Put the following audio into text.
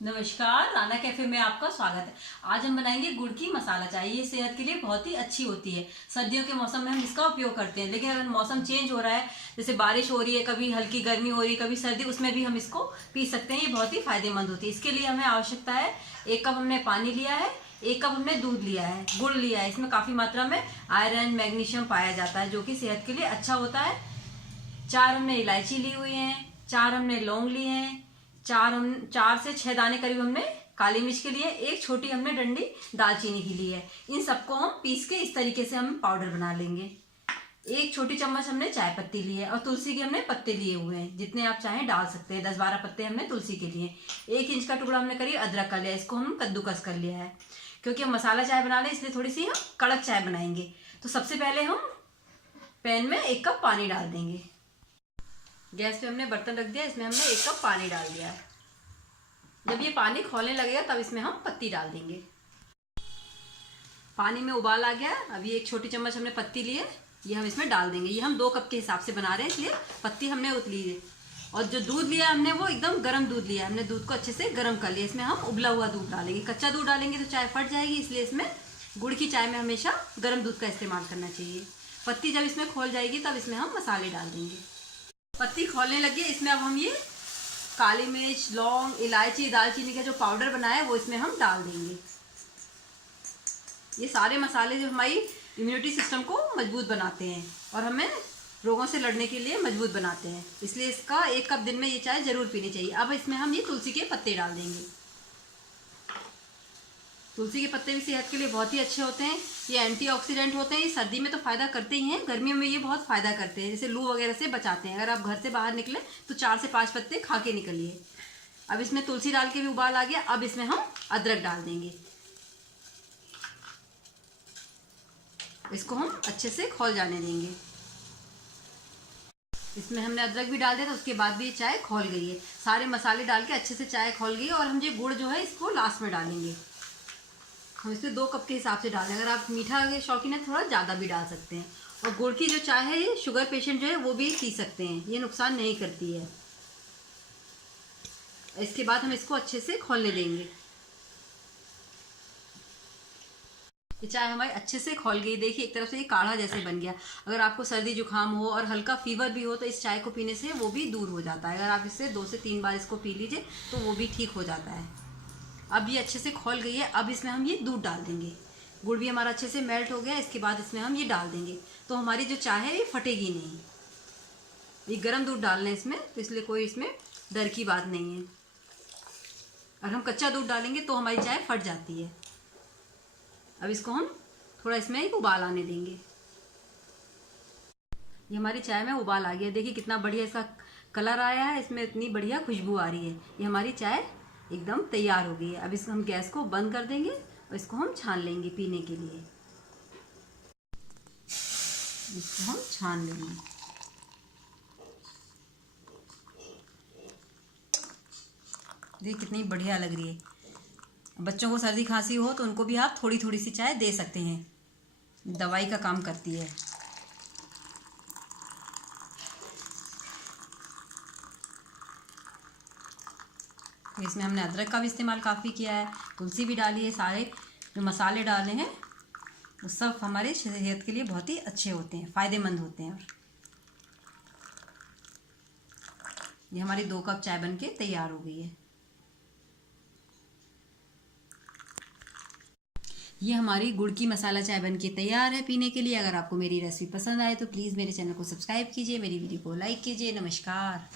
नमस्कार, राना कैफे में आपका स्वागत है। आज हम बनाएंगे गुड़ की मसाला चाय। ये सेहत के लिए बहुत ही अच्छी होती है। सर्दियों के मौसम में हम इसका उपयोग करते हैं, लेकिन अगर मौसम चेंज हो रहा है, जैसे बारिश हो रही है, कभी हल्की गर्मी हो रही है, कभी सर्दी, उसमें भी हम इसको पी सकते हैं। ये बहुत ही फायदेमंद होती है। इसके लिए हमें आवश्यकता है, 1 कप हमने पानी लिया है, 1 कप हमने दूध लिया है, गुड़ लिया है। इसमें काफी मात्रा में आयरन मैग्नीशियम पाया जाता है, जो कि सेहत के लिए अच्छा होता है। 4 हमने इलायची ली हुई है, 4 हमने लौंग लिए हैं, 4 से 6 दाने करीब हमने काली मिर्च के लिए, 1 छोटी हमने डंडी दालचीनी की ली है। इन सबको हम पीस के इस तरीके से हम पाउडर बना लेंगे। 1 छोटी चम्मच हमने चाय पत्ती ली है और तुलसी के हमने पत्ते लिए हुए हैं, जितने आप चाहें डाल सकते हैं। 10-12 पत्ते हमने तुलसी के लिए। 1 इंच का टुकड़ा हमने करीब अदरक का लिया, इसको हम कद्दूकस कर लिया है। क्योंकि हम मसाला चाय बना लें, इसलिए थोड़ी सी हम कड़क चाय बनाएंगे। तो सबसे पहले हम पैन में 1 कप पानी डाल देंगे। गैस पे हमने बर्तन रख दिया, इसमें हमने 1 कप पानी डाल दिया है। जब ये पानी खौलने लगेगा तब इसमें हम पत्ती डाल देंगे। पानी में उबाल आ गया। अभी 1 छोटी चम्मच हमने पत्ती ली है, ये हम इसमें डाल देंगे। ये हम 2 कप के हिसाब से बना रहे हैं, इसलिए पत्ती हमने उतली है। और जो दूध लिया हमने, वो एकदम गर्म दूध लिया है। हमने दूध को अच्छे से गर्म कर लिया। इसमें हम उबला हुआ दूध डालेंगे। कच्चा दूध डालेंगे तो चाय फट जाएगी, इसलिए इसमें गुड़ की चाय में हमेशा गर्म दूध का इस्तेमाल करना चाहिए। पत्ती जब इसमें खोल जाएगी तब इसमें हम मसाले डाल देंगे। पत्ती खोलने लगी है, इसमें अब हम ये काली मिर्च, लौंग, इलायची, दालचीनी का जो पाउडर बनाया है वो इसमें हम डाल देंगे। ये सारे मसाले जो हमारी इम्यूनिटी सिस्टम को मजबूत बनाते हैं और हमें रोगों से लड़ने के लिए मजबूत बनाते हैं, इसलिए इसका 1 कप दिन में ये चाय जरूर पीनी चाहिए। अब इसमें हम ये तुलसी के पत्ते डाल देंगे। तुलसी के पत्ते भी सेहत के लिए बहुत ही अच्छे होते हैं। ये एंटीऑक्सीडेंट होते हैं। ये सर्दी में तो फायदा करते ही हैं, गर्मियों में ये बहुत फायदा करते हैं, जैसे लू वगैरह से बचाते हैं। अगर आप घर से बाहर निकले तो 4 से 5 पत्ते खा के निकलिए। अब इसमें तुलसी डाल के भी उबाल आ गया। अब इसमें हम अदरक डाल देंगे। इसको हम अच्छे से खौल जाने देंगे। इसमें हमने अदरक भी डाल दिया, तो उसके बाद भी ये चाय खौल गई है। सारे मसाले डाल के अच्छे से चाय खौल गई है। और हम ये गुड़ जो है इसको लास्ट में डालेंगे। हम इसमें 2 कप के हिसाब से डालें। अगर आप मीठा के शौकीन है, थोड़ा ज़्यादा भी डाल सकते हैं। और गुड़ की जो चाय है, ये शुगर पेशेंट जो है वो भी पी सकते हैं, ये नुकसान नहीं करती है। इसके बाद हम इसको अच्छे से खौलने देंगे। ये चाय हमारी अच्छे से खौल गई। देखिए, एक तरफ से ये काढ़ा जैसे बन गया। अगर आपको सर्दी जुकाम हो और हल्का फीवर भी हो तो इस चाय को पीने से वो भी दूर हो जाता है। अगर आप इससे 2 से 3 बार इसको पी लीजिए तो वो भी ठीक हो जाता है। अब ये अच्छे से खौल गई है। अब इसमें हम ये दूध डाल देंगे। गुड़ भी हमारा अच्छे से मेल्ट हो गया। इसके बाद इसमें हम ये डाल देंगे, तो हमारी जो चाय है ये फटेगी नहीं। ये गर्म दूध डालना है इसमें, तो इसलिए कोई इसमें डर की बात नहीं है। अगर हम कच्चा दूध डालेंगे तो हमारी चाय फट जाती है। अब इसको हम थोड़ा इसमें एक उबाल आने देंगे। ये हमारी चाय में उबाल आ गया। देखिए कितना बढ़िया इसका कलर आया है, इसमें इतनी बढ़िया खुशबू आ रही है। ये हमारी चाय एकदम तैयार हो गई है। अब इसको हम गैस को बंद कर देंगे और इसको हम छान लेंगे पीने के लिए। इसको हम छान लेंगे। देखिए कितनी बढ़िया लग रही है। बच्चों को सर्दी खांसी हो तो उनको भी आप थोड़ी थोड़ी सी चाय दे सकते हैं, दवाई का काम करती है। इसमें हमने अदरक का भी इस्तेमाल काफ़ी किया है, तुलसी भी डाली है। सारे जो मसाले डाले हैं वो सब हमारे सेहत के लिए बहुत ही अच्छे होते हैं, फ़ायदेमंद होते हैं। ये हमारी 2 कप चाय बन के तैयार हो गई है। ये हमारी गुड़ की मसाला चाय बन के तैयार है पीने के लिए। अगर आपको मेरी रेसिपी पसंद आए तो प्लीज़ मेरे चैनल को सब्सक्राइब कीजिए, मेरी वीडियो को लाइक कीजिए। नमस्कार।